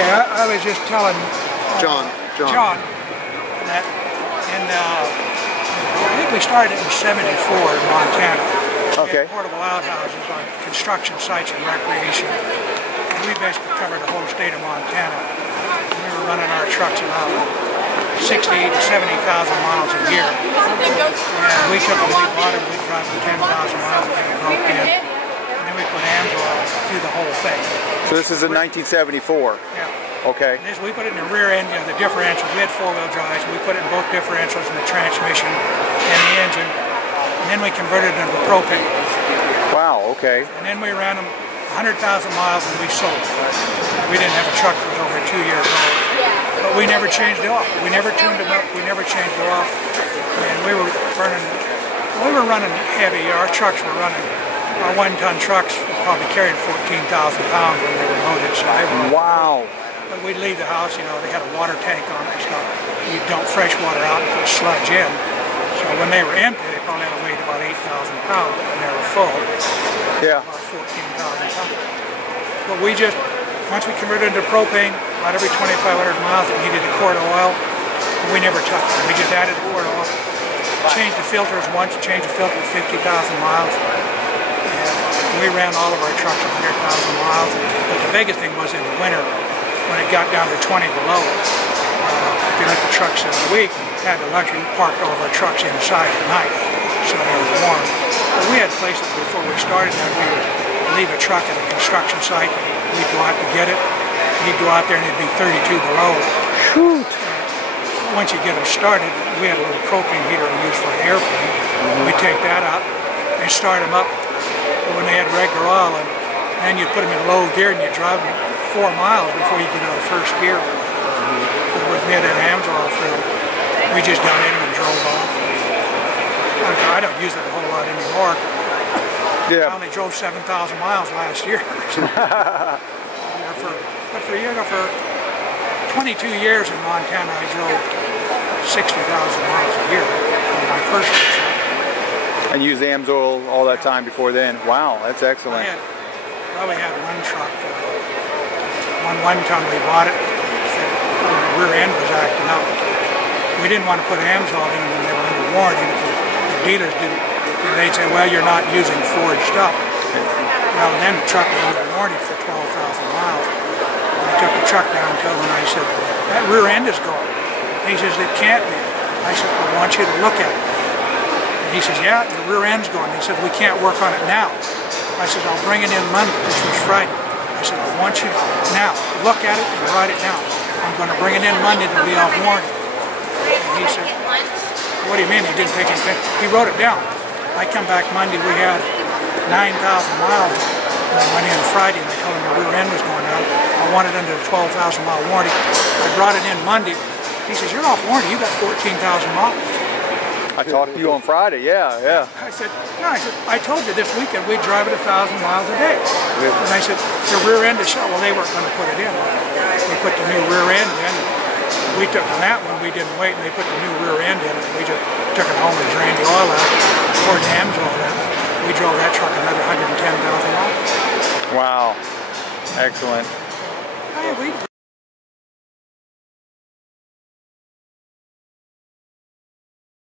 Okay, I was just telling John that, and I think we started in '74 in Montana. Okay. We had portable outhouses on construction sites and recreation. And we basically covered the whole state of Montana. We were running our trucks about 60 to 70,000 miles a year. And we took them, we bought them, we'd drive them 10,000 miles and get them broke in. And then we put AMSOIL through the whole thing. So this is in 1974? Yeah. Okay. We put it in the rear end, the differentials. We had four-wheel drives. We put it in both differentials in the transmission and the engine. And then we converted it into propane. Wow, okay. And then we ran them 100,000 miles and we sold them. We didn't have a truck that was over 2 years old. But we never changed it off. We never tuned them up. We never changed it off. And we were running heavy. Our trucks were running. Our one-ton trucks probably carried 14,000 pounds when they were loaded. So wow. But we'd leave the house, they had a water tank on it and stuff. You'd dump fresh water out and put sludge in. So when they were empty, they probably had a weight about 8,000 pounds. When they were full, yeah, about 14,000 pounds. But we just, once we converted into propane, about every 2,500 miles, we needed a quart of oil. And we never touched it. We just added a quart of oil. Changed the filters once, changed the filter 50,000 miles. And we ran all of our trucks 100,000 miles. But the biggest thing was in the winter, when it got down to 20 below, if you let the trucks in the week, had the luxury, we parked all of our trucks inside at night, so they were warm. But we had places before we started that we would leave a truck at a construction site, and we'd go out to get it. You'd go out there and it'd be 32 below. Shoot! Once you get them started, we had a little propane heater we used for an airplane. We'd take that out and start them up. But when they had regular oil, and then you'd put them in low gear and you'd drive them 4 miles before you get out of first gear. We had an AMSOIL through. We just got in and drove off. I don't use it a whole lot anymore. Yeah. I only drove 7,000 miles last year. For 22 years in Montana, I drove 60,000 miles a year on my personal truck. And used AMSOIL all that time before then. Wow, that's excellent. We had one truck. One time we bought it, the rear end was acting up. We didn't want to put AMSOIL in when they were under warranty because the dealers didn't. They'd say, well, you're not using Ford stuff. Well, then the truck was under warranty for 12,000 miles. I took the truck down to him and I said, that rear end is gone. He says, it can't be. I said, I want you to look at it. And he says, yeah, the rear end's gone. He said, we can't work on it now. I said, I'll bring it in Monday. This was Friday. I said, I want you to now look at it and write it down. I'm going to bring it in Monday to be off warranty. And he said, what do you mean he didn't take anything? He wrote it down. I come back Monday, we had 9,000 miles. I went in Friday and I told him the rear end was going out. I wanted under the 12,000 mile warranty. I brought it in Monday. He says, you're off warranty, you got 14,000 miles. I talked to you on Friday, yeah. I said, no, I told you this weekend we'd drive it 1,000 miles a day. And I said, the rear end is shot. Well, they weren't going to put it in. They put the new rear end in. We took on that one, we didn't wait, and they put the new rear end in. And we just took it home and drained the oil out, poured the AMSOIL in. We drove that truck another 110,000 miles. Wow, excellent.